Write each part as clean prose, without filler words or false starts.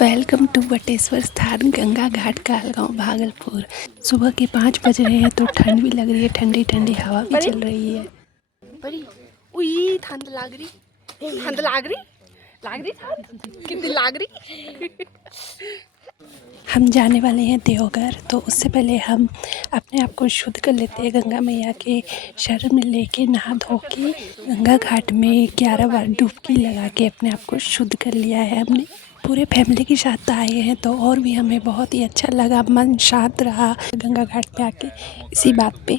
Welcome to Bateshwar स्थान गंगा घाट कहलगांव भागलपुर। सुबह के 5 बज रहे हैं तो ठंड भी लग रही है, ठंडी ठंडी हवा भी चल रही है। उई ठंड लाग रही कितनी लाग रही। हम जाने वाले हैं देवघर, तो उससे पहले हम अपने आप को शुद्ध कर लेते हैं। गंगा मैया के शरण में लेके नहा धो के गंगा घाट में 11 बार डुबकी लगा के अपने आप को शुद्ध कर लिया है हमने। पूरे फैमिली के साथ आए हैं तो और भी हमें बहुत ही अच्छा लगा, मन शांत रहा गंगा घाट पे आके। इसी बात पे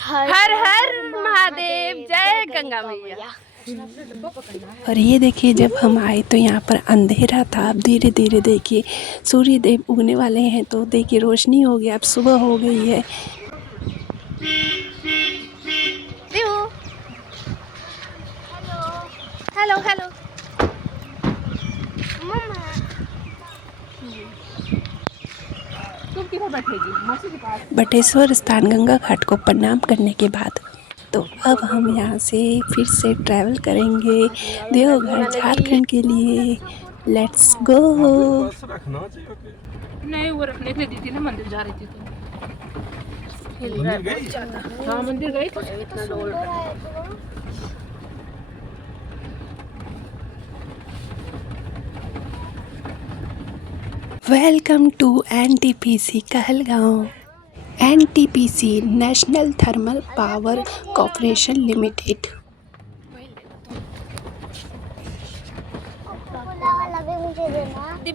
हर हर महादेव, जय गंगा मैया। और ये देखिए, जब हम आए तो यहाँ पर अंधेरा था। अब धीरे धीरे देखिए सूर्य देव उगने वाले हैं, तो देखिए रोशनी हो गई, अब सुबह हो गई है। हेलो हेलो तुम किधर बैठेगी? मौसी के पास। बटेश्वर स्थान गंगा घाट को प्रणाम करने के बाद तो अब हम यहाँ से फिर से ट्रैवल करेंगे देवघर झारखंड के लिए। Let's go. नहीं, वो रखने के लिए दी थी ना, मंदिर जा रही थी तो। मंदिर गई? हाँ मंदिर गई तो इतना डोल रहा है। Welcome to NTPC Kahalgaon. NTPC national thermal power corporation limited.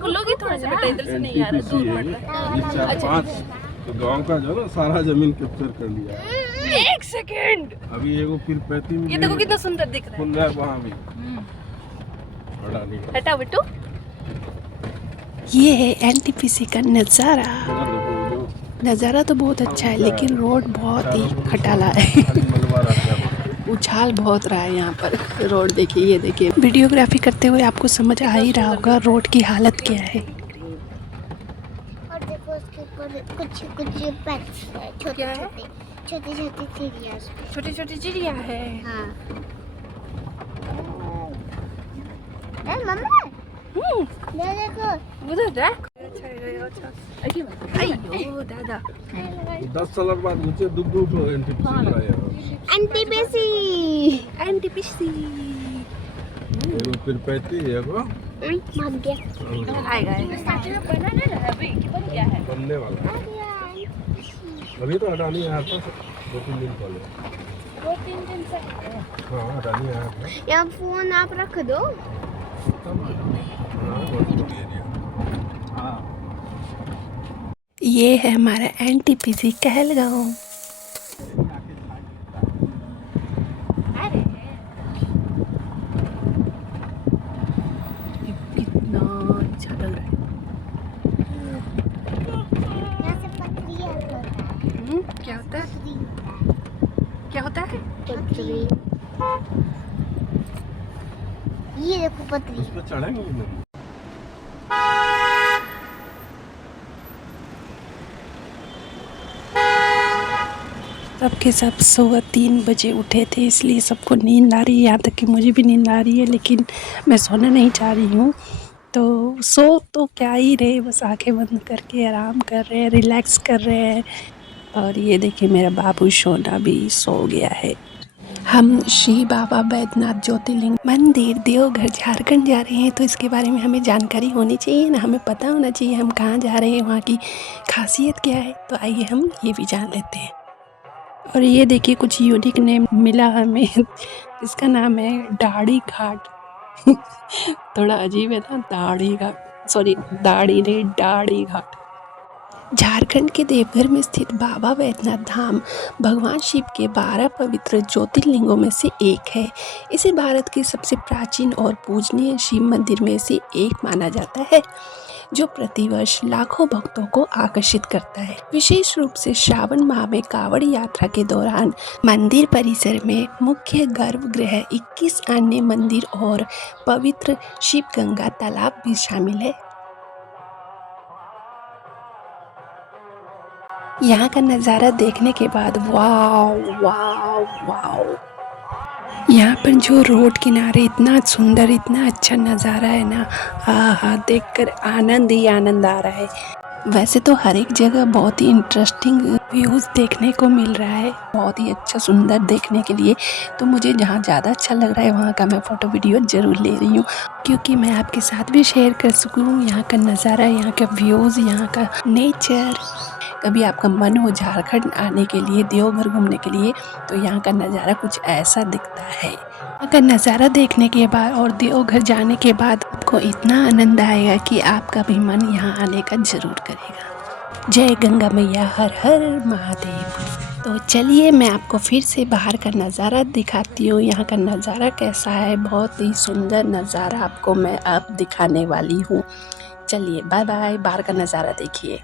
लोग थोड़ा सा बेटा इधर से नहीं आ रहा, दूर पड़ता है। अच्छा, 5 तो गांव का जो ना सारा जमीन कैप्चर कर लिया। एक सेकंड, अभी एगो फिर 35 में ये देखो कितना सुंदर दिख रहा खुल रहा है वहाँ भी। है। हटा बेटू। ये है NTPC का नज़ारा। उधर देखो, जो नज़ारा तो बहुत अच्छा है, लेकिन रोड बहुत ही खटाला है। खाली मलबा रहता है। उछाल बहुत रहा है यहाँ पर। रोड देखिए, ये देखिए। वीडियोग्राफी करते हुए आपको समझ आ ही रहा होगा रोड की हालत क्या है। और देखो उसके ऊपर कुछ कुछ पेट्स है, छोटे छोटे चिड़िया। छोटी छोटी चिड़िया है। हाँ। ए मम्मा, ये देखो। उधर देख। अयो दादा, 10 साल बाद नीचे दुख NTPC बनाया। NTPC एगो फिर 35 एगो भाग गया। आएगा। बना नहीं रहा अभी कि बन गया है? बनने वाला है। अभी तो अडानी आया था 2-3 दिन पहले। 2-3 दिन से। हाँ, अडानी आया था। यहाँ फोन आप रख दो। ये है हमारा NTPC कहलगांव। कितना अच्छा लग रहा है। यहाँ से पटरी होता है। क्या होता है? क्या होता है? पटरी। ये देखो पटरी। उस पर चढ़ेंगे कि नहीं? सबके सब सुबह 3 बजे उठे थे, इसलिए सबको नींद आ रही है। यहाँ तक कि मुझे भी नींद आ रही है, लेकिन मैं सोना नहीं चाह रही हूँ। तो सो तो क्या ही रहे, बस आंखें बंद करके आराम कर रहे हैं, रिलैक्स कर रहे हैं। और ये देखिए मेरा बाबू सोना भी सो गया है। हम श्री बाबा बैद्यनाथ ज्योतिर्लिंग मंदिर देवघर झारखंड जा रहे हैं, तो इसके बारे में हमें जानकारी होनी चाहिए ना, हमें पता होना चाहिए हम कहाँ जा रहे हैं, वहाँ की खासियत क्या है। तो आइए हम ये भी जान लेते हैं। और ये देखिए कुछ यूनिक नेम मिला हमें। इसका नाम है दाढ़ी घाट। थोड़ा अजीब है ना, दाढ़ी घाट, सॉरी दाढ़ी नहीं, दाढ़ी घाट। झारखंड के देवघर में स्थित बाबा बैद्यनाथ धाम भगवान शिव के 12 पवित्र ज्योतिर्लिंगों में से एक है। इसे भारत के सबसे प्राचीन और पूजनीय शिव मंदिर में से एक माना जाता है, जो प्रतिवर्ष लाखों भक्तों को आकर्षित करता है। विशेष रूप से श्रावण माह में कांवड़ यात्रा के दौरान मंदिर परिसर में मुख्य गर्भगृह, 21 अन्य मंदिर और पवित्र शिव गंगा तालाब भी शामिल है। यहाँ का नज़ारा देखने के बाद वाव वाव वाव, यहाँ पर जो रोड किनारे इतना सुंदर इतना अच्छा नज़ारा है ना, आहा देखकर आनंद ही आनंद आ रहा है। वैसे तो हर एक जगह बहुत ही इंटरेस्टिंग व्यूज़ देखने को मिल रहा है, बहुत ही अच्छा सुंदर देखने के लिए। तो मुझे जहाँ ज़्यादा अच्छा लग रहा है वहाँ का मैं फ़ोटो वीडियो ज़रूर ले रही हूँ, क्योंकि मैं आपके साथ भी शेयर कर सकूँ यहाँ का नज़ारा, यहाँ का व्यूज़, यहाँ का नेचर। कभी आपका मन हो झारखंड आने के लिए, देवघर घूमने के लिए, तो यहाँ का नज़ारा कुछ ऐसा दिखता है। यहाँ का नज़ारा देखने के बाद और देवघर जाने के बाद आपको इतना आनंद आएगा कि आपका भी मन यहाँ आने का ज़रूर करेगा। जय गंगा मैया, हर हर महादेव। तो चलिए मैं आपको फिर से बाहर का नज़ारा दिखाती हूँ। यहाँ का नज़ारा कैसा है, बहुत ही सुंदर नज़ारा आपको मैं अब दिखाने वाली हूँ। चलिए बाय बाय, बाहर का नज़ारा देखिए।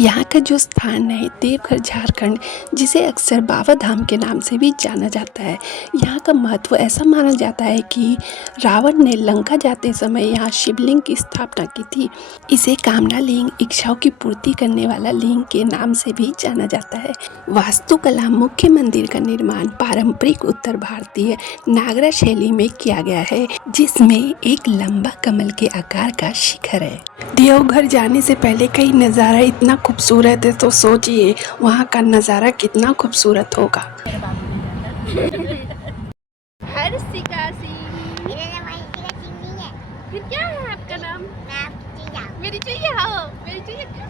यहाँ का जो स्थान है देवघर झारखंड, जिसे अक्सर बाबा धाम के नाम से भी जाना जाता है। यहाँ का महत्व ऐसा माना जाता है कि रावण ने लंका जाते समय यहाँ शिवलिंग की स्थापना की थी। इसे कामना लिंग, इच्छाओं की पूर्ति करने वाला लिंग के नाम से भी जाना जाता है। वास्तुकला मुख्य मंदिर का निर्माण पारंपरिक उत्तर भारतीय नागरा शैली में किया गया है, जिसमें एक लंबा कमल के आकार का शिखर है। देवघर जाने से पहले कई नज़ारा इतना खूबसूरत है, तो सोचिए वहाँ का नज़ारा कितना खूबसूरत होगा। हर सिकासी। मेरा नाम आयशा चिंदी है। फिर क्या है आपका नाम? मैं आपकी चिया। मेरी चुईया हो, मेरी चुईया क्यों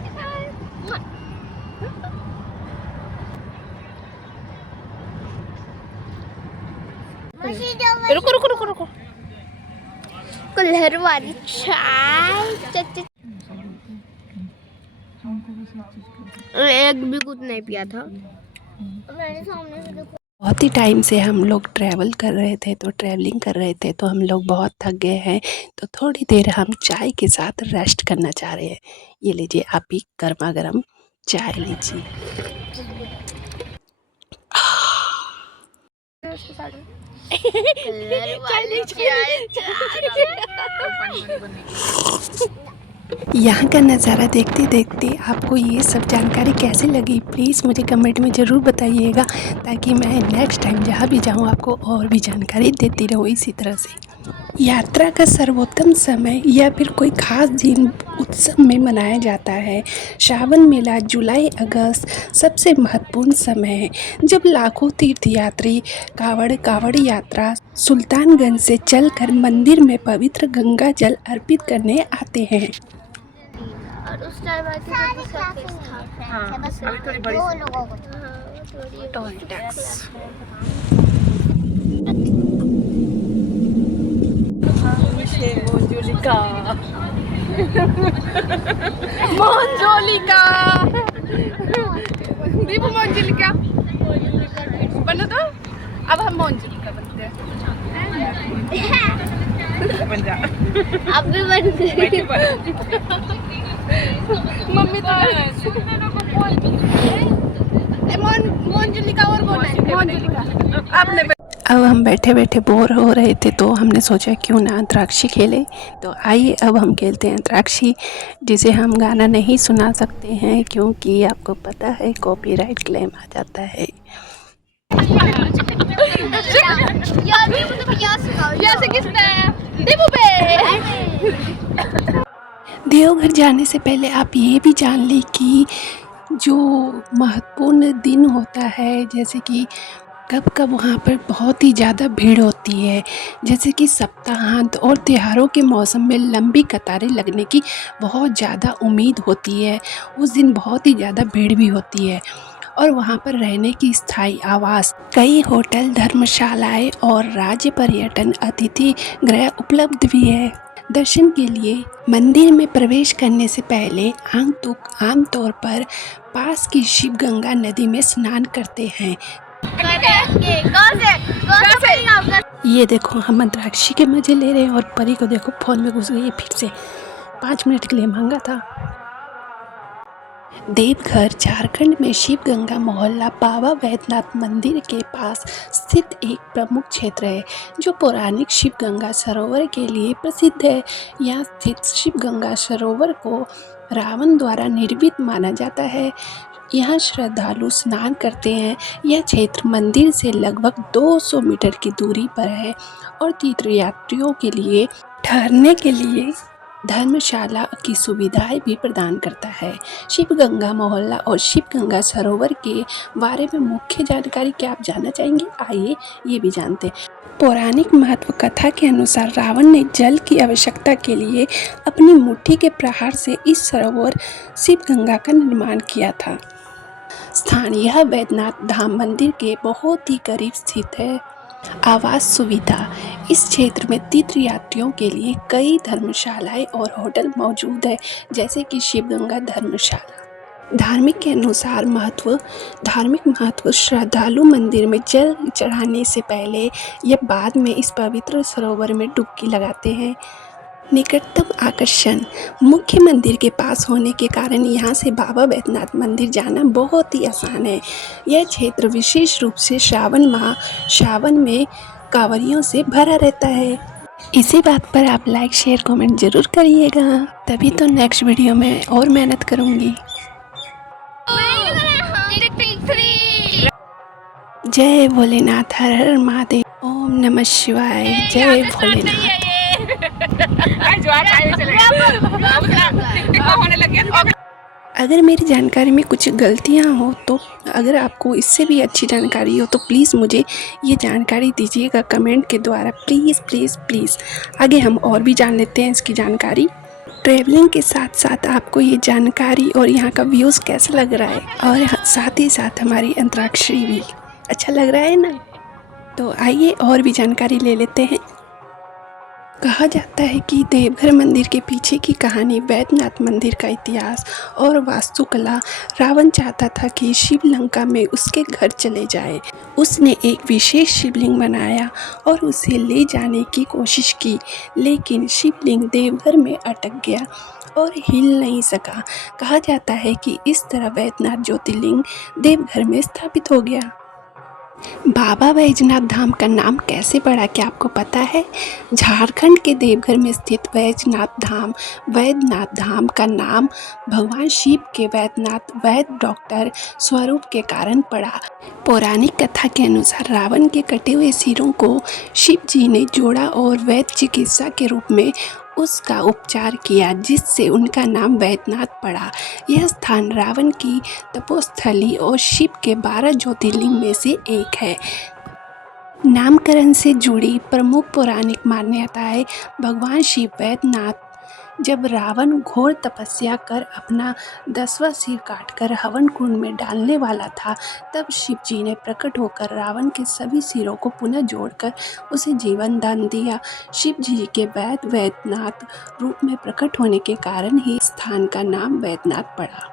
है? रुको रुको रुको रुको। कुल्हड़ वाली चाय। एक भी कुछ नहीं पिया था। मैंने सामने से देखो। बहुत ही टाइम से हम लोग ट्रैवल कर रहे थे, तो ट्रैवलिंग कर रहे थे, तो हम लोग बहुत थक गए हैं। तो थोड़ी देर हम चाय के साथ रेस्ट करना चाह रहे हैं। ये लीजिए, आप भी गर्मा गर्म चाय लीजिए। यहाँ का नज़ारा देखते देखते आपको ये सब जानकारी कैसे लगी, प्लीज़ मुझे कमेंट में ज़रूर बताइएगा, ताकि मैं नेक्स्ट टाइम जहाँ भी जाऊँ आपको और भी जानकारी देती रहूँ इसी तरह से। यात्रा का सर्वोत्तम समय या फिर कोई खास दिन उत्सव में मनाया जाता है। श्रावण मेला जुलाई अगस्त सबसे महत्वपूर्ण समय है, जब लाखों तीर्थयात्री कावड़ यात्रा सुल्तानगंज से चलकर मंदिर में पवित्र गंगा जल अर्पित करने आते हैं। और उस टाइम आई थी हाँ, बस अभी थोड़ी बड़ी दो लोगों को टोल टैक्स। मोंजोलिका दीपू मोंजोलिका बनो तो। अब हम मोंजोलिका बनते हैं। अब भी बन गई। मम्मी तो मोंजोलिका और मोंजोलिका आपने। अब हम बैठे बैठे बोर हो रहे थे, तो हमने सोचा क्यों ना अंतराक्षी खेलें। तो आइए अब हम खेलते हैं अंतराक्षी, जिसे हम गाना नहीं सुना सकते हैं, क्योंकि आपको पता है कॉपीराइट क्लेम आ जाता है। देवघर जाने से पहले आप ये भी जान लें कि जो महत्वपूर्ण दिन होता है, जैसे कि कब कब वहाँ पर बहुत ही ज़्यादा भीड़ होती है, जैसे कि सप्ताहांत और त्योहारों के मौसम में लंबी कतारें लगने की बहुत ज़्यादा उम्मीद होती है। उस दिन बहुत ही ज़्यादा भीड़ भी होती है, और वहाँ पर रहने की स्थायी आवास, कई होटल, धर्मशालाएं और राज्य पर्यटन अतिथि गृह उपलब्ध भी है। दर्शन के लिए मंदिर में प्रवेश करने से पहले आमतौर पर पास की शिव गंगा नदी में स्नान करते हैं। ये देखो, हम अंतराक्षी के मजे ले रहे हैं, और परी को देखो फोन में घुस गई है फिर से। 5 मिनट के लिए मांगा था। देवघर झारखंड में शिव गंगा मोहल्ला बाबा वैद्यनाथ मंदिर के पास स्थित एक प्रमुख क्षेत्र है जो पौराणिक शिव गंगा सरोवर के लिए प्रसिद्ध है। यहाँ स्थित शिव गंगा सरोवर को रावण द्वारा निर्मित माना जाता है। यहाँ श्रद्धालु स्नान करते हैं। यह क्षेत्र मंदिर से लगभग 200 मीटर की दूरी पर है और तीर्थयात्रियों के लिए ठहरने के लिए धर्मशाला की सुविधाएं भी प्रदान करता है। शिव गंगा मोहल्ला और शिव गंगा सरोवर के बारे में मुख्य जानकारी क्या आप जानना चाहेंगे? आइए ये भी जानते हैं। पौराणिक महत्व कथा के अनुसार रावण ने जल की आवश्यकता के लिए अपनी मुट्ठी के प्रहार से इस सरोवर शिव गंगा का निर्माण किया था। स्थान यह वैद्यनाथ धाम मंदिर के बहुत ही करीब स्थित है। आवास सुविधा इस क्षेत्र में तीर्थयात्रियों के लिए कई धर्मशालाएं और होटल मौजूद है, जैसे कि शिव गंगा धर्मशाला। धार्मिक महत्व श्रद्धालु मंदिर में जल चढ़ाने से पहले या बाद में इस पवित्र सरोवर में डुबकी लगाते हैं। निकटतम आकर्षण मुख्य मंदिर के पास होने के कारण यहाँ से बाबा वैद्यनाथ मंदिर जाना बहुत ही आसान है। यह क्षेत्र विशेष रूप से सावन में कांवरियों से भरा रहता है। इसी बात पर आप लाइक शेयर कमेंट जरूर करिएगा, तभी तो नेक्स्ट वीडियो में और मेहनत करूँगी। जय भोलेनाथ, हर हर महादेव, ओम नमः शिवाय, जय भोलेनाथ। अगर मेरी जानकारी में कुछ गलतियां हो तो अगर आपको इससे भी अच्छी जानकारी हो तो प्लीज़ मुझे ये जानकारी दीजिएगा कमेंट के द्वारा। प्लीज़ प्लीज़ प्लीज़ आगे हम और भी जान लेते हैं इसकी जानकारी। ट्रैवलिंग के साथ साथ आपको ये जानकारी और यहाँ का व्यूज़ कैसा लग रहा है, और साथ ही साथ हमारी अंतराक्षरी भी अच्छा लग रहा है ना? तो आइए और भी जानकारी ले लेते हैं। कहा जाता है कि देवघर मंदिर के पीछे की कहानी, वैद्यनाथ मंदिर का इतिहास और वास्तुकला। रावण चाहता था कि शिव लंका में उसके घर चले जाए। उसने एक विशेष शिवलिंग बनाया और उसे ले जाने की कोशिश की, लेकिन शिवलिंग देवघर में अटक गया और हिल नहीं सका। कहा जाता है कि इस तरह वैद्यनाथ ज्योतिर्लिंग देवघर में स्थापित हो गया। बाबा वैद्यनाथ धाम का नाम कैसे पड़ा, क्या आपको पता है? झारखंड के देवघर में स्थित वैद्यनाथ धाम का नाम भगवान शिव के वैद्य डॉक्टर स्वरूप के कारण पड़ा। पौराणिक कथा के अनुसार रावण के कटे हुए सिरों को शिव जी ने जोड़ा और वैद्य चिकित्सा के रूप में उसका उपचार किया, जिससे उनका नाम वैद्यनाथ पड़ा। यह स्थान रावण की तपोस्थली और शिव के 12 ज्योतिर्लिंग में से एक है। नामकरण से जुड़ी प्रमुख पौराणिक मान्यताएं। भगवान शिव वैद्यनाथ जब रावण घोर तपस्या कर अपना 10वां सिर काटकर हवन कुंड में डालने वाला था, तब शिव जी ने प्रकट होकर रावण के सभी सिरों को पुनः जोड़कर उसे जीवन दान दिया। शिव जी के वैद्यनाथ रूप में प्रकट होने के कारण ही स्थान का नाम वैद्यनाथ पड़ा।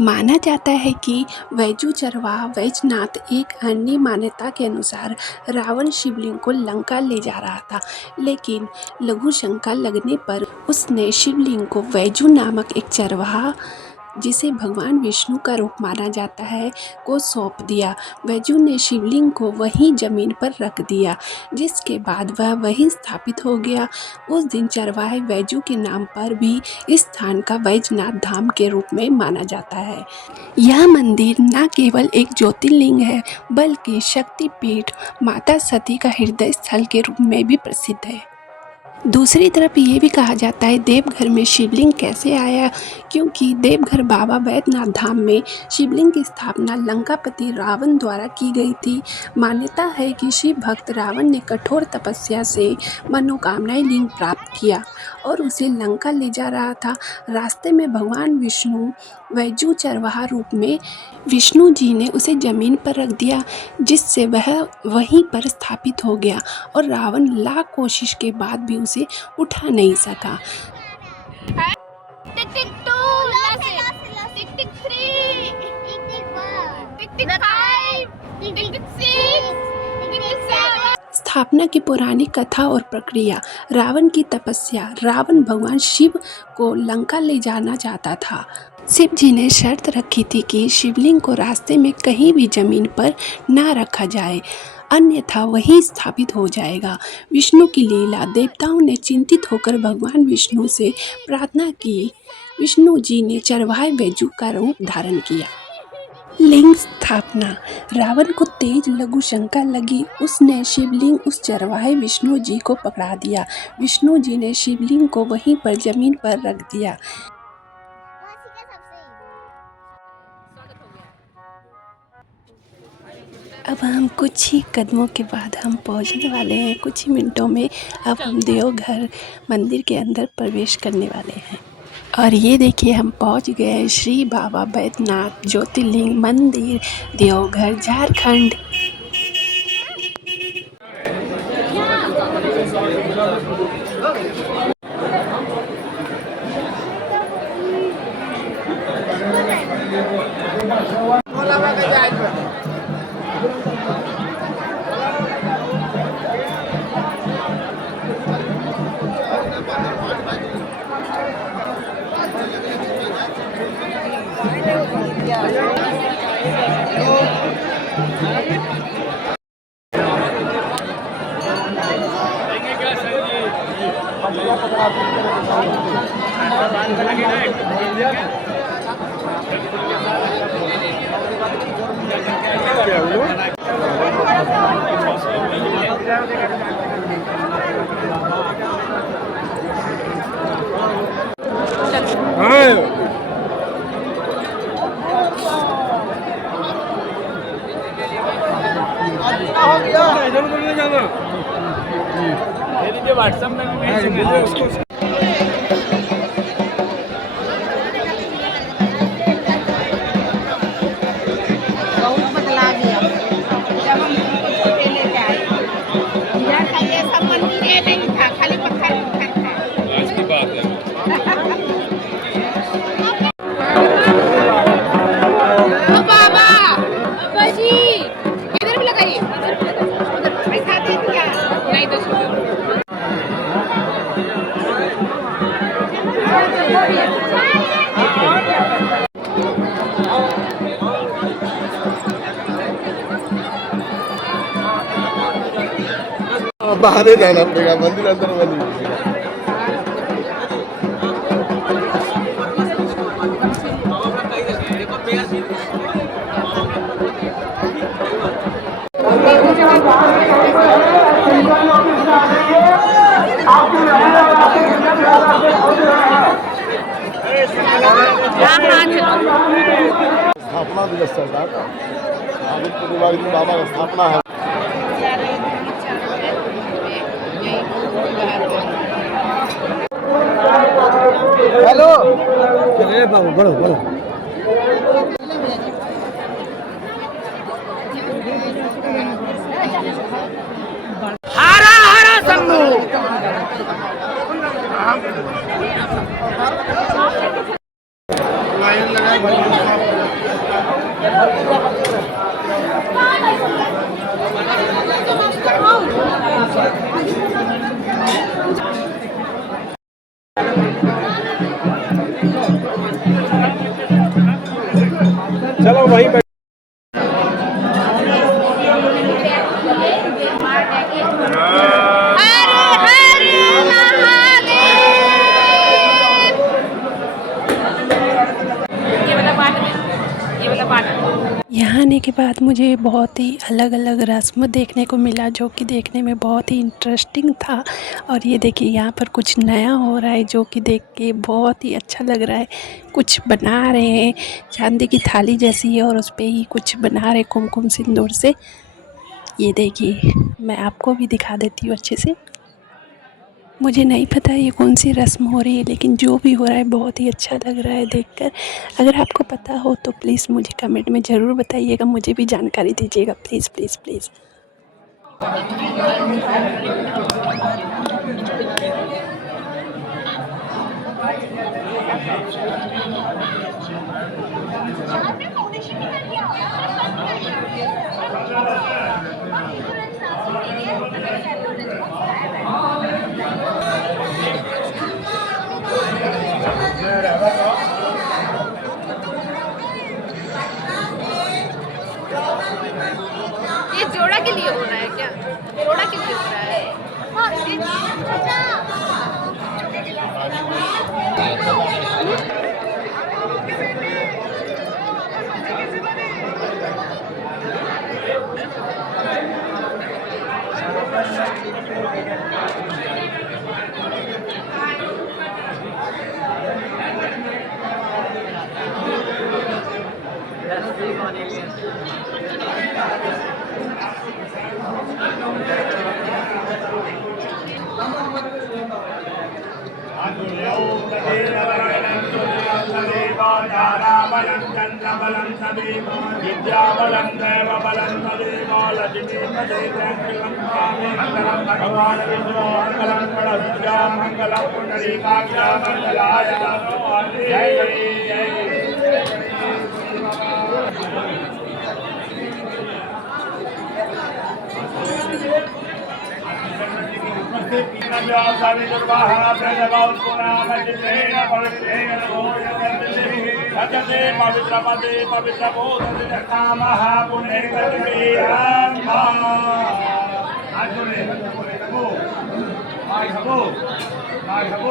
माना जाता है कि वैजू चरवाहा वैजनाथ एक अन्य मान्यता के अनुसार रावण शिवलिंग को लंका ले जा रहा था, लेकिन लघु शंका लगने पर उसने शिवलिंग को वैजू नामक एक चरवाहा, जिसे भगवान विष्णु का रूप माना जाता है, को सौंप दिया। वैजू ने शिवलिंग को वहीं जमीन पर रख दिया, जिसके बाद वह वहीं स्थापित हो गया। उस दिन चरवाहे वैजू के नाम पर भी इस स्थान का वैद्यनाथ धाम के रूप में माना जाता है। यह मंदिर न केवल एक ज्योतिर्लिंग है, बल्कि शक्तिपीठ माता सती का हृदय स्थल के रूप में भी प्रसिद्ध है। दूसरी तरफ ये भी कहा जाता है देवघर में शिवलिंग कैसे आया, क्योंकि देवघर बाबा वैद्यनाथ धाम में शिवलिंग की स्थापना लंकापति रावण द्वारा की गई थी। मान्यता है कि शिव भक्त रावण ने कठोर तपस्या से मनोकामनाएं लिंग प्राप्त किया और उसे लंका ले जा रहा था। रास्ते में भगवान विष्णु वैजू चरवाहा रूप में विष्णु जी ने उसे जमीन पर रख दिया, जिससे वह वहीं पर स्थापित हो गया और रावण लाख कोशिश के बाद भी उसे उठा नहीं सका। टिक टिक 2 टिक टिक 3 टिक टिक 5 टिक टिक 6 टिक टिक 7। स्थापना की पौराणिक कथा और प्रक्रिया। रावण की तपस्या। रावण भगवान शिव को लंका ले जाना चाहता था। शिव जी ने शर्त रखी थी कि शिवलिंग को रास्ते में कहीं भी जमीन पर ना रखा जाए, अन्यथा वही स्थापित हो जाएगा। विष्णु की लीला। देवताओं ने चिंतित होकर भगवान विष्णु से प्रार्थना की। विष्णु जी ने चरवाहे बैजू का रूप धारण किया। लिंग स्थापना। रावण को तेज लघु शंका लगी। उसने शिवलिंग उस चरवाहे विष्णु जी को पकड़ा दिया। विष्णु जी ने शिवलिंग को वहीं पर जमीन पर रख दिया। अब हम कुछ ही कदमों के बाद हम पहुंचने वाले हैं। कुछ ही मिनटों में अब हम देवघर मंदिर के अंदर प्रवेश करने वाले हैं। और ये देखिए हम पहुंच गए हैं श्री बाबा बैद्यनाथ ज्योतिर्लिंग मंदिर, देवघर, झारखंड। व्हाट्सएप में भी भेज दीजिए उसको। बहुत बदला गया जब हम छोटे लेके आए। यहाँ का ये सब मंदिर ये नहीं था, खाली पत्थर था। ऐसी बात है। ओ बाबा, अब्बा जी, इधर भी लगाइए। पैसा दे दिया नहीं तो बाहर जाना पड़ेगा, मंदिर अंदर बनी। स्थापना दिवस चल रहा था। आदित्य कुमार जी बाबा का स्थापना है। हेलो, अरे बाबू बढ़ो बढ़ो। हरा हरा शंभू। लाइन लगा चलो वहीं पे। यहाँ आने के बाद मुझे बहुत ही अलग अलग रस्म देखने को मिला, जो कि देखने में बहुत ही इंटरेस्टिंग था। और ये देखिए यहाँ पर कुछ नया हो रहा है, जो कि देख के बहुत ही अच्छा लग रहा है। कुछ बना रहे हैं, चांदी की थाली जैसी है और उस पर ही कुछ बना रहे कुमकुम सिंदूर से। ये देखिए मैं आपको भी दिखा देती हूँ अच्छे से। मुझे नहीं पता ये कौन सी रस्म हो रही है, लेकिन जो भी हो रहा है बहुत ही अच्छा लग रहा है देखकर। अगर आपको पता हो तो प्लीज़ मुझे कमेंट में ज़रूर बताइएगा, मुझे भी जानकारी दीजिएगा प्लीज़ प्लीज़ प्लीज़। बलं चन्द्रबलं तदेव विद्याबलं दैवबलं तदेव लक्ष्मी मङ्गलं भगवान् विष्णु मङ्गलं गणविद्या मङ्गलं पुण्डरीकाक्ष मङ्गलाय जय पवित्र पदे पवित्र बोधे पुण्य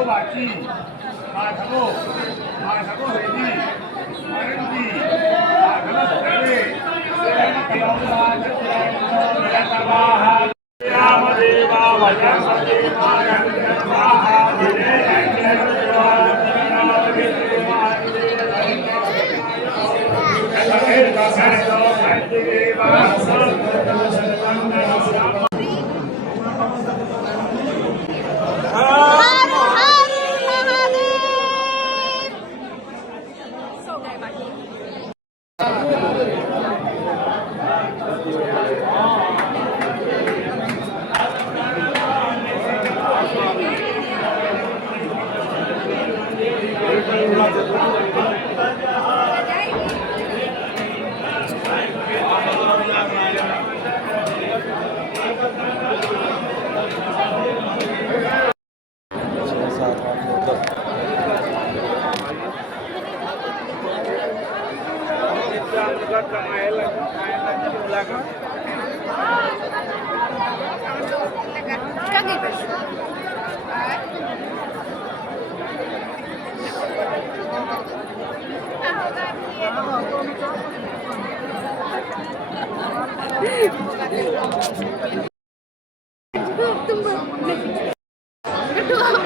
बाची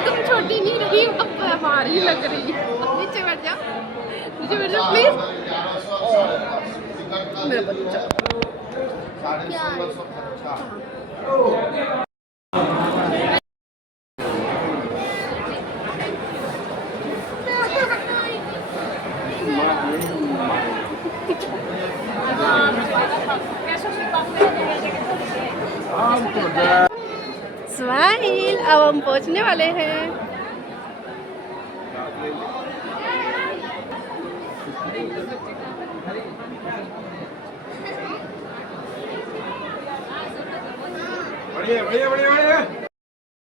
तुम छोटी नहीं रही, अब हमारी लग रही है। नीचे बैठ जा प्लीज। मेरा बच्चा स्माइल। अब हम पहुंचने वाले हैं। बढ़िया बढ़िया बढ़िया बढ़िया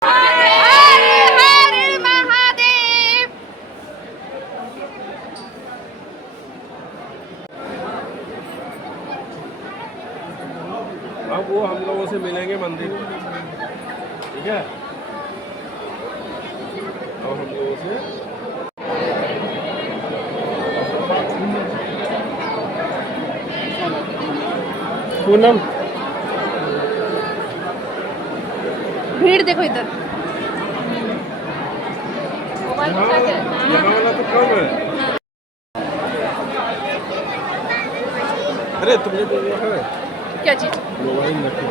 हर हर महादेव। अब वो हम लोगों से मिलेंगे मंदिर, ठीक है? और हम लोगों से पूनम भीड़ देखो इधर। यहाँ वाला तो कम है। अरे तुमने तो ये है क्या चीज? मोबाइल रखो।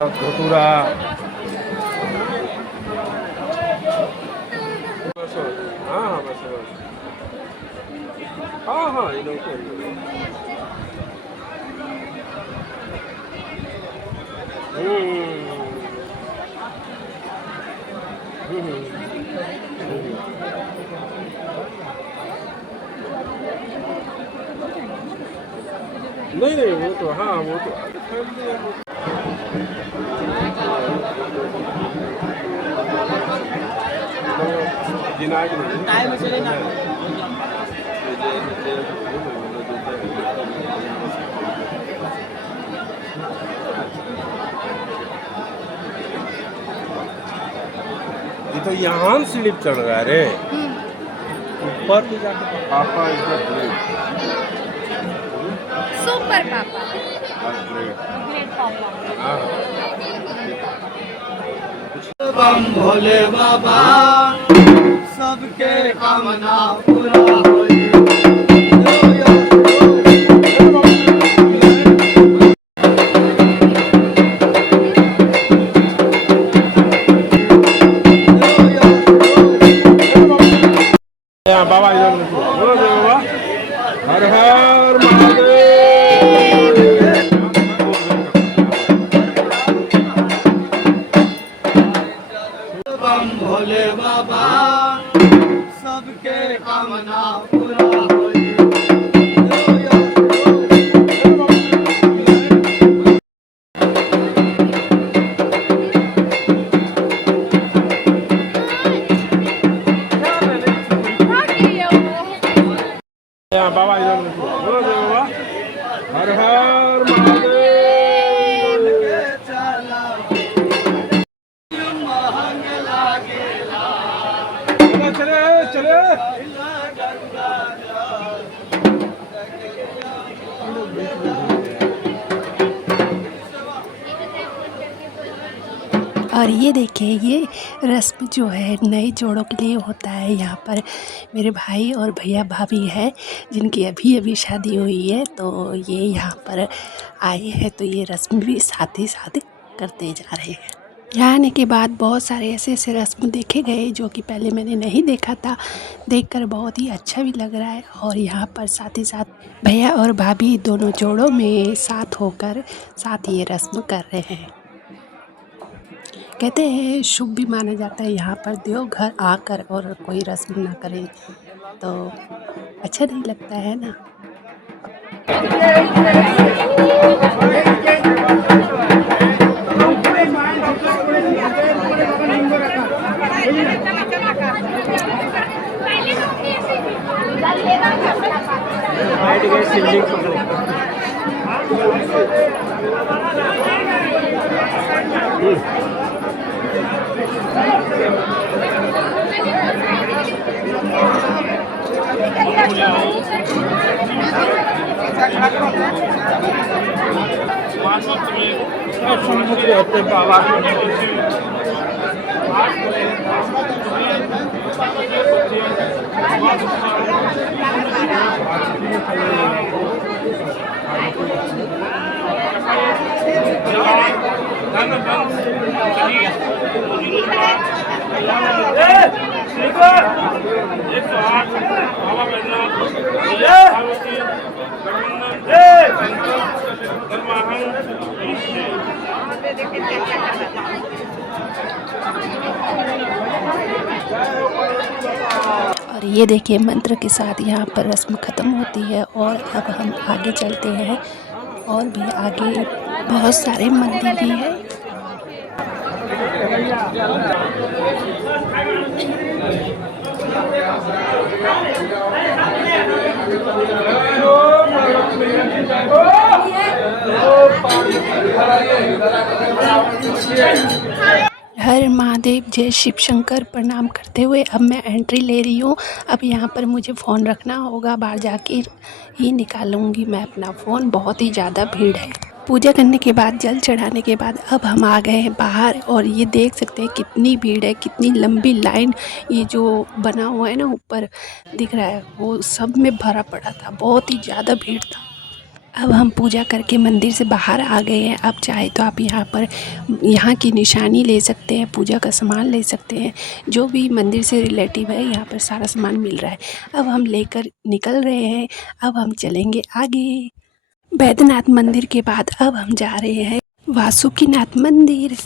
धतूरा हाँ हाँ बस हाँ हाँ इन लोगों को नहीं नहीं वो तो हाँ वो तो दिनाग नहीं ये तो यहाँ स्लिप चढ़ रहा है रे ऊपर तो जाके पापा सुपर पापा। बम भोले बाबा सबके कामना पूरा यहाँ बाबा इधर बोलो जय बाबा हर हर महादेव। बम भोले बाबा सबके कामना पूरा होई। यहाँ बाबा इधर बोलो जय बाबा हर हर महादेव। के चला महंग लागेला चले चले गंगा और ये देखिए, ये रस्म जो है नए जोड़ों के लिए होता है। यहाँ पर मेरे भाई और भैया भाभी है जिनकी अभी अभी शादी हुई है, तो ये यहाँ पर आए हैं, तो ये रस्म भी साथ ही साथ करते जा रहे हैं। यहाँ आने के बाद बहुत सारे ऐसे ऐसे रस्म देखे गए जो कि पहले मैंने नहीं देखा था। देखकर बहुत ही अच्छा भी लग रहा है। और यहाँ पर साथ ही साथ भैया और भाभी दोनों जोड़ों में साथ होकर साथ ये रस्म कर रहे हैं। कहते हैं शुभ भी माना जाता है यहाँ पर देवघर आकर और कोई रस्म ना करे तो अच्छा नहीं लगता है ना। और ये देखिए मंत्र के साथ यहाँ पर रस्म ख़त्म होती है। और अब हम आगे चलते हैं और भी आगे बहुत सारे मंदिर भी हैं। हर महादेव जय शिव शंकर प्रणाम करते हुए अब मैं एंट्री ले रही हूँ। अब यहाँ पर मुझे फ़ोन रखना होगा, बाहर जाके ही निकालूंगी मैं अपना फ़ोन। बहुत ही ज़्यादा भीड़ है। पूजा करने के बाद जल चढ़ाने के बाद अब हम आ गए हैं बाहर और ये देख सकते हैं कितनी भीड़ है, कितनी लंबी लाइन। ये जो बना हुआ है ना ऊपर दिख रहा है वो सब में भरा पड़ा था, बहुत ही ज़्यादा भीड़ था। अब हम पूजा करके मंदिर से बाहर आ गए हैं। अब चाहे तो आप यहाँ पर यहाँ की निशानी ले सकते हैं, पूजा का सामान ले सकते हैं, जो भी मंदिर से रिलेटिव है यहाँ पर सारा सामान मिल रहा है। अब हम लेकर निकल रहे हैं। अब हम चलेंगे आगे। बैद्यनाथ मंदिर के बाद अब हम जा रहे हैं वासुकीनाथ मंदिर।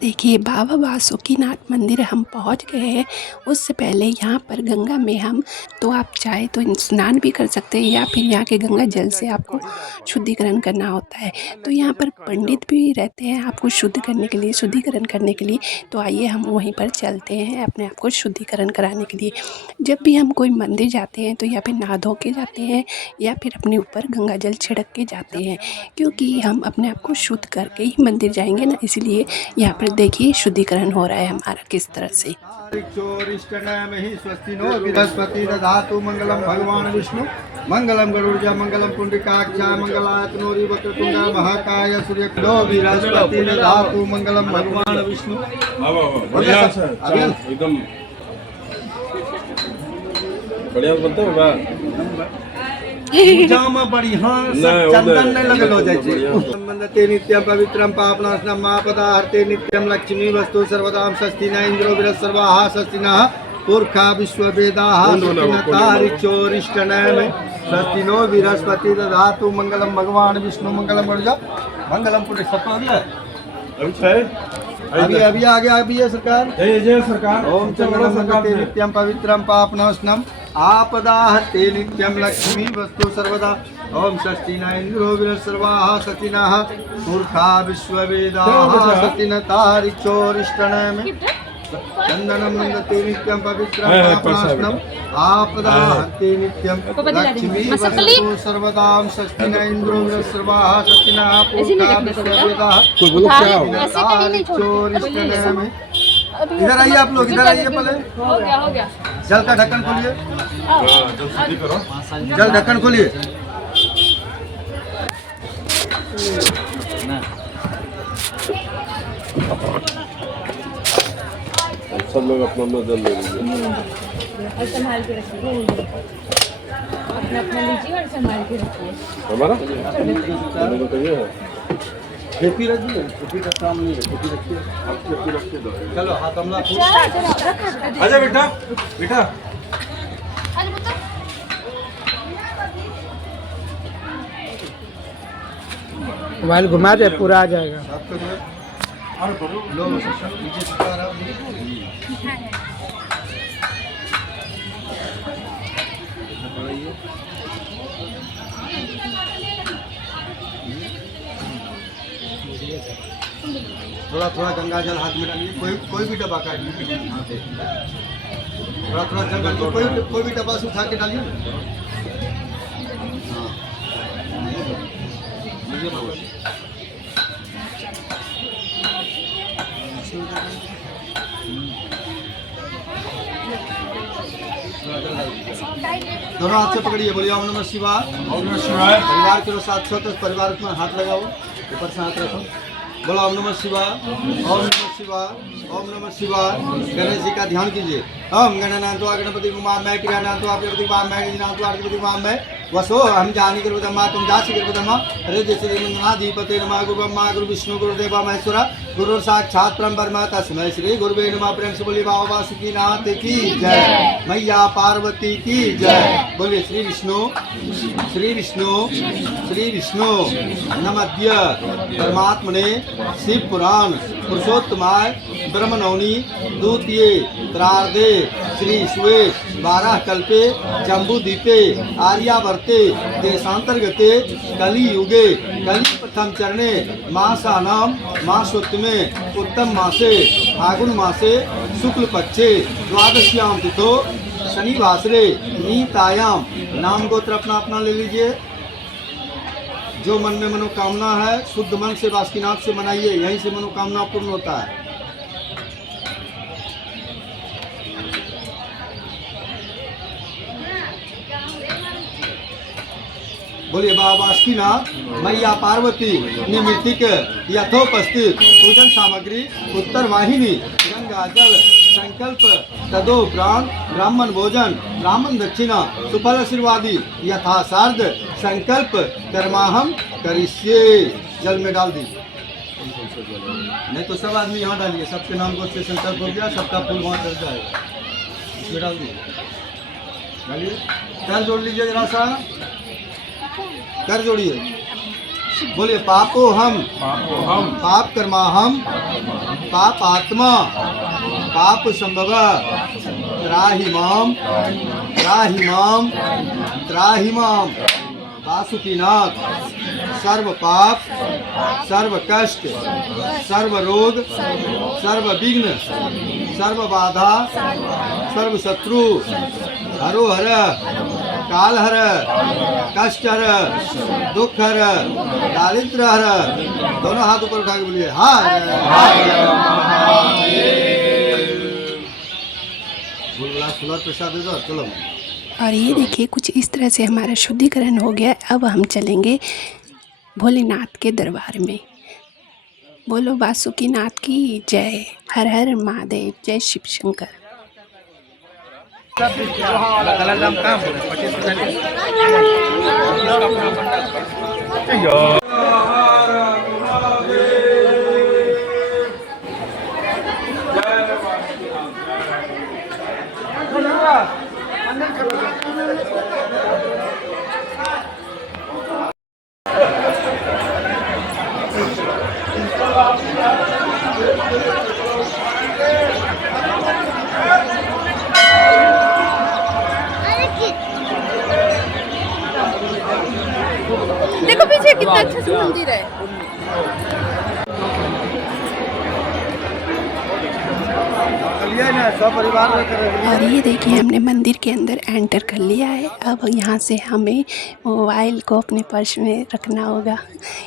देखिए बाबा बासुकीनाथ मंदिर हम पहुंच गए हैं। उससे पहले यहाँ पर गंगा में हम तो आप चाहे तो स्नान भी कर सकते हैं या फिर यहाँ के गंगा जल से आपको शुद्धिकरण करना होता है। तो यहाँ पर पंडित भी रहते हैं आपको शुद्ध करने के लिए, शुद्धिकरण करने के लिए। तो आइए हम वहीं पर चलते हैं अपने आप को शुद्धिकरण कराने के लिए। जब भी हम कोई मंदिर जाते हैं तो या फिर नहा धो के जाते हैं या फिर अपने ऊपर गंगा जल छिड़क के जाते हैं, क्योंकि हम अपने आप को शुद्ध करके ही मंदिर जाएंगे ना, इसलिए यहाँ पर देखिए शुद्धिकरण हो रहा है हमारा किस तरह से। स्वस्ति नो बृहस्पति दधातु मंगलम भगवान विष्णु मंगलम गरुड़ मंगलम पुंडरीकाक्षा मंगलायतनोरि वक्रतुंड महाकाय सूर्यकिरणो बृहस्पति दधातु मंगलम भगवान विष्णु। बढ़िया एकदम बढ़िया बनते हो बा पूजा में बढ़िया चंदन नहीं लगल हो जाए संबंधते नित्यम पवित्रम पापनाशनम आपदाहर्ते नित्यम लक्ष्मी वस्तु सर्वदाम षष्ठी न इंद्रो बृहस्पतिर्वाहा षष्ठी नः पुरखा विश्ववेदाः षष्ठिनतारिचोरिष्टनयमे षष्ठी नो बृहस्पति दधातु मंगलम भगवान विष्णु मंगलम गरुड़ मंगलम पुण्य अभी आ गया अभी है सरकार। जय सरकार। ओम चंद्रमंगते नित्यम पवित्रम पापनाशनम आपदाहर्ते नित्यम लक्ष्मी वस्तु सर्वदा ओम षष्ठी न इंद्रो बृहस्पतिर्वाहा षष्ठी नः पुरखा विश्ववेदाः षष्ठिनतारिचोरिष्टनयमे चंदनम मंदते नित्यम पवित्रम पापनाशनम आपदाहर्ते नित्यम लक्ष्मी वस्तु सर्वदाम षष्ठी न इंद्रो बृहस्पतिर्वाहा षष्ठी नः पुरखा विश्ववेदाः षष्ठिनतारिचोरिष्टनयमे। इधर आइए आप लोग, इधर आइए पहले। हो गया जल का ढक्कन खोलिए, जल ढक्कन खोलिए। सब लोग अपना अपना जल ले लीजिए और संभाल के रखिए, अपना अपना लीजिए और संभाल के रखिए। हमारा बताइए खेती रखिए, खेती का काम नहीं है, खेती रखिए, आप खेती रखिए दो। चलो हाथ हमला आजा बेटा बेटा मोबाइल घुमा दे पूरा आ जाएगा। थोड़ा थोड़ा गंगा जल हाथ में डालिए, कोई भी डब्बा काटिए, थोड़ा थोड़ा जल डालिए, कोई भी डब्बा से उठा के डालिए। दोनों हाथ से पकड़िए, बोलिए ओम नमः शिवाय। ओम नमः शिवाय। परिवार के साथ छोटे परिवार में हाथ लगाओ, ऊपर से हाथ रखो, बोलो ओम नमः शिवाय, ओम नमः शिवाय, ओम नमः शिवाय। गणेश जी का ध्यान कीजिए। ओम गणनान्त्वा गणपति कुमार क्रियानान्त्वा गणपति कुमार वसो हम जानी गुरुदम्मा तुम जासी गुरुदम्मा हरे जय श्री मंगनाधिपते नमः गुरु ब्रह्मा गुरु विष्णु गुरुदेवा महेश्वर गुरु साक्षात परम ब्रह्म तस्मै श्री गुरुवे नमः। प्रेम से बोलिए बाबा बासुकीनाथ की जय, मैया पार्वती की जय। बोलिए श्री विष्णु श्री विष्णु श्री विष्णु नमद्य परमात्मने शिव पुराण पुरुषोत्तमाय ब्रह्मनवनी द्वितीय त्रार्धे श्री सुवेश 12 कल्पे जम्बूद्वीपे आर्यावर्ते देशांतर्गते कली युगे कली प्रथम चरणे मासानाम मासोत्तमे उत्तम मासे फागुन मासे शुक्ल पक्षे द्वादश्याम तिथो शनिवासरे नीतायाम। नाम गोत्र अपना अपना ले लीजिए। जो मन में मनोकामना है शुद्ध मन से बासुकीनाथ से मनाइए, यहीं से मनोकामना पूर्ण होता है। बोलिए बाबा बासुकीनाथ मैया पार्वती निमित्तिक यथोपस्थित पूजन सामग्री उत्तर वाहिनी गंगा जल संकल्प तदोपरांत ब्राह्मण भोजन ब्राह्मण दक्षिणा सुफल आशीर्वादी यथासार्ध संकल्प कर्माहम करिष्ये। जल में डाल दी, नहीं तो सब आदमी यहाँ डालिए, सबके नाम को से संकल्प हो गया, सबका फूल वहाँ चल जाएगा। इसमें डाल दिए, डालिए, पैर जोड़ लीजिए, जरा सा कर जोड़िए, बोलिए पापो हम पाप कर्मा हम पाप आत्मा पाप संभव त्राहि माम त्राहि माम वासुकीनाथ सर्व पाप सर्व कष्ट सर्व रोग सर्व विघ्न सर्व बाधा सर्व शत्रु हरो हर काल हर कष्ट हर दुख हर दारिद्र हर। दोनों हाथ ऊपर उठा के बोलिए हर बुलबुला सुलर प्रसाद दे दो चलो। और ये देखिए कुछ इस तरह से हमारा शुद्धिकरण हो गया। अब हम चलेंगे भोलेनाथ के दरबार में। बोलो वासुकीनाथ की जय। हर हर महादेव। जय शिव शंकर। देखो पीछे कितना अच्छा सा मंदिर है। और ये देखिए हमने मंदिर के अंदर एंटर कर लिया है। अब यहाँ से हमें मोबाइल को अपने पर्स में रखना होगा,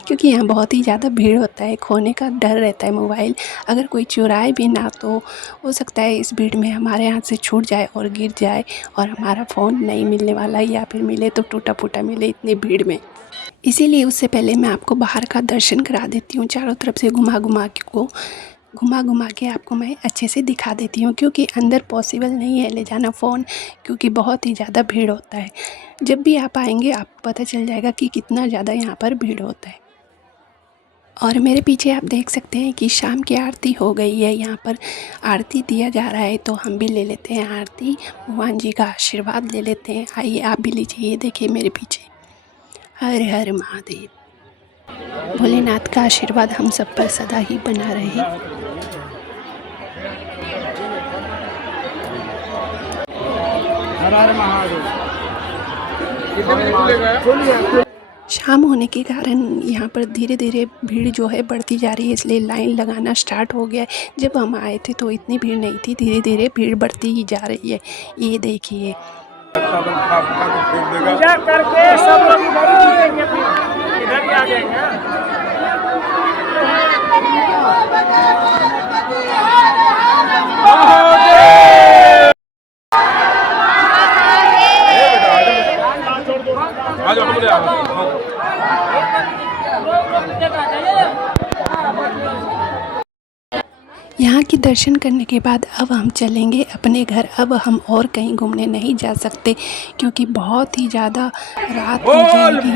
क्योंकि यहाँ बहुत ही ज़्यादा भीड़ होता है। खोने का डर रहता है मोबाइल। अगर कोई चुराए भी ना तो हो सकता है इस भीड़ में हमारे हाथ से छूट जाए और गिर जाए और हमारा फ़ोन नहीं मिलने वाला, या फिर मिले तो टूटा फूटा मिले इतनी भीड़ में। इसीलिए उससे पहले मैं आपको बाहर का दर्शन करा देती हूँ। चारों तरफ से घुमा घुमा के आपको मैं अच्छे से दिखा देती हूँ, क्योंकि अंदर पॉसिबल नहीं है ले जाना फ़ोन, क्योंकि बहुत ही ज़्यादा भीड़ होता है। जब भी आप आएंगे आपको पता चल जाएगा कि कितना ज़्यादा यहाँ पर भीड़ होता है। और मेरे पीछे आप देख सकते हैं कि शाम की आरती हो गई है। यहाँ पर आरती दिया जा रहा है, तो हम भी ले लेते हैं आरती। भगवान जी का आशीर्वाद ले लेते हैं। आइए आप भी लीजिए। ये देखिए मेरे पीछे। हर हर महादेव। भोलेनाथ का आशीर्वाद हम सब पर सदा ही बना रहे। हर हर महादेव। शाम होने के कारण यहाँ पर धीरे धीरे भीड़ जो है बढ़ती जा रही है, इसलिए लाइन लगाना स्टार्ट हो गया है। जब हम आए थे तो इतनी भीड़ नहीं थी, धीरे धीरे भीड़ बढ़ती ही जा रही है। ये देखिए पूजा करके सब लोग इधर ही जुटेंगे, इधर ही आ जाएंगे। यहाँ के दर्शन करने के बाद अब हम चलेंगे अपने घर। अब हम और कहीं घूमने नहीं जा सकते, क्योंकि बहुत ही ज़्यादा रात हो जाएगी।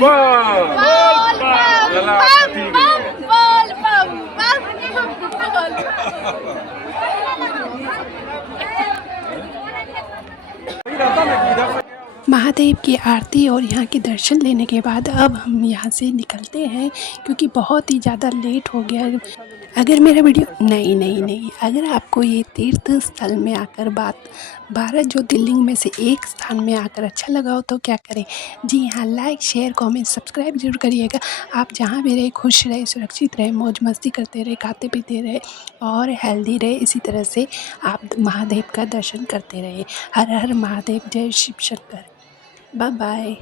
महादेव की आरती और यहाँ के दर्शन लेने के बाद अब हम यहाँ से निकलते हैं, क्योंकि बहुत ही ज़्यादा लेट हो गया। अगर मेरा वीडियो नहीं अगर आपको ये तीर्थ स्थल में आकर 12 ज्योतिर्लिंग में से एक स्थान में आकर अच्छा लगा हो तो क्या करें। जी हाँ, लाइक शेयर कमेंट सब्सक्राइब जरूर करिएगा। आप जहाँ भी रहे खुश रहे, सुरक्षित रहे, मौज मस्ती करते रहे, खाते पीते रहे और हेल्दी रहे। इसी तरह से आप महादेव का दर्शन करते रहे। हर हर महादेव। जय शिव शंकर। Bye bye.